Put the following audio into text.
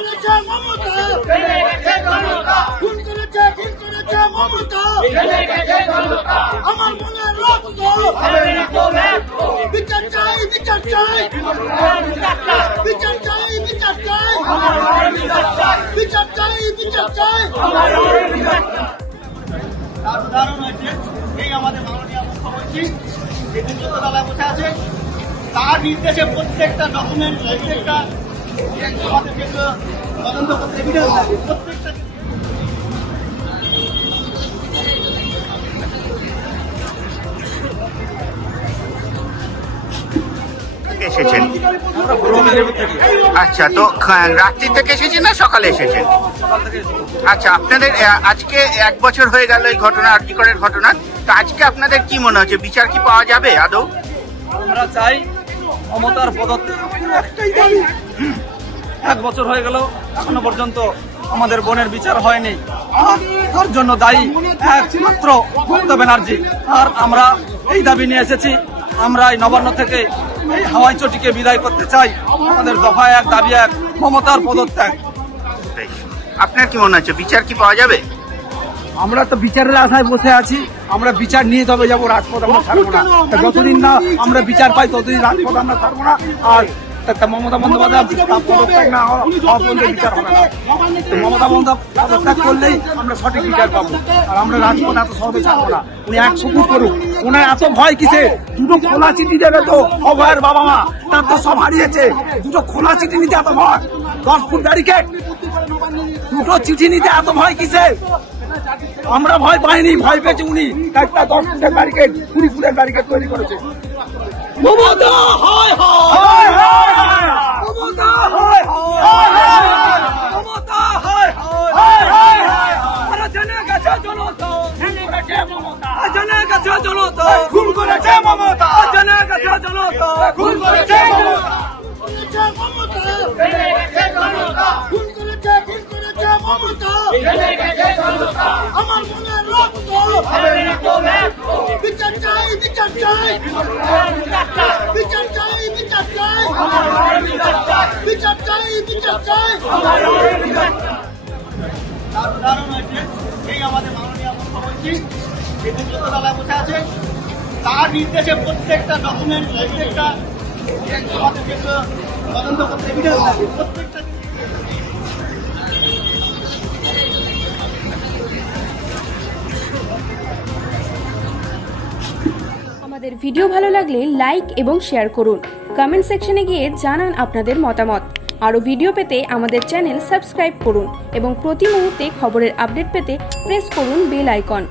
করেছে মমতা, খুন করেছে মমতা, আমার মনের রক্ত, বিচার চাই, বিচার চাই, বিচার চাই, বিচার চাই, বিচার চাই, বিচার চাই। তার উদাহরণ হয়েছে এই আমাদের মাননীয় মুখ্যমন্ত্রী যেদিন যতবেলায় বসে আছে তার নির্দেশে প্রত্যেকটা ডকুমেন্ট, প্রত্যেকটা আমাদের যেগুলো তদন্ত করতে এভিডেন্স লাগে প্রত্যেকটা এসেছেন। আচ্ছা, তো রাত্রি থেকে এসেছেন না সকালে এসেছেন? আচ্ছা, আপনাদের আজকে 1 বছর হয়ে গেল এই ঘটনা, আরজি করের ঘটনা। তো আজকে আপনাদের কি মনে হচ্ছে, বিচার কি পাওয়া যাবে আদৌ? আমরা চাই মমতার পদত্যাগ। 1 বছর হয়ে গেল এখনো পর্যন্ত আমাদের বোনের বিচার হয়নি। তার জন্য দায়ী একমাত্র মমতা ব্যানার্জি। আর আমরা এই দাবি নিয়ে এসেছি, আমরা এই নবান্ন থেকে এই হাওয়াই চটিকে বিদায় করতে চাই। আমাদের দফা 1, দাবি 1, মমতার পদত্যাগ। আপনার কি মনে হচ্ছে, বিচার কি পাওয়া যাবে? আমরা তো বিচারের আশায় বসে আছি, আমরা বিচার নিয়ে তবে যাবো, রাজপথ আমরা ছাড়বো না। যতদিন না আমরা বিচার পাই ততদিন রাজপথ আমরা ছাড়বো না। আর মমতা বন্দ্যোপাধ্যায় পদত্যাগ না হওয়া পর্যন্ত বিচার হবে না। মমতা বন্দ্যোপাধ্যায় পদত্যাগ করলেই আমরা সঠিক বিচার পাবো। আর আমরা রাজপথ এত সহজে ছাড়বো না। উনি 100 ফুট করুক, ওনার এত ভয় কিসে? 2টো খোলা চিঠি দেবে তো অভয়ের বাবা মা, তার তো সব হারিয়েছে। 2টো খোলা চিঠি নিতে এত ভয়, 10 ফুট ব্যারিকেড, 2টো চিঠি নিতে এত ভয় কিসে? আমরা ভয় পাইনি, ভয় পেয়েছে উনি। একটা 10 ফুটের ব্যারিকেড, 20 ফুটের ব্যারিকেড তৈরি করেছে। মমতা হয় হয়, মমতা হয় হয়, মমতা হয় হয়, আরে জেনে গেছে জনতা, জেনে গেছে মমতা, জেনে গেছে জনতা, খুন করেছে মমতা, জেনে গেছে জনতা, খুন করেছে মমতা, মমতা, খুন করেছে মমতা, আমার মনের রক্ত, বিচার চাই, বিচার চাই, বিচার চাই, বিচার চাই, বিচার চাই, বিচার চাই। তার উদাহরণ হয়েছে এই আমাদের মাননীয় মুখ্যমন্ত্রী যেদিন যতবেলায় বসে আছে তার নির্দেশে প্রত্যেকটা ডকুমেন্ট, প্রত্যেকটা আমাদের যেগুলো তদন্ত করতে এভিডেন্স লাগে প্রত্যেকটা। আমাদের ভিডিও ভালো লাগলে লাইক এবং শেয়ার করুন। কমেন্ট সেকশনে গিয়ে জানান আপনাদের মতামত। আরও ভিডিও পেতে আমাদের চ্যানেল সাবস্ক্রাইব করুন এবং প্রতি মুহূর্তে খবরের আপডেট পেতে প্রেস করুন বেল আইকন।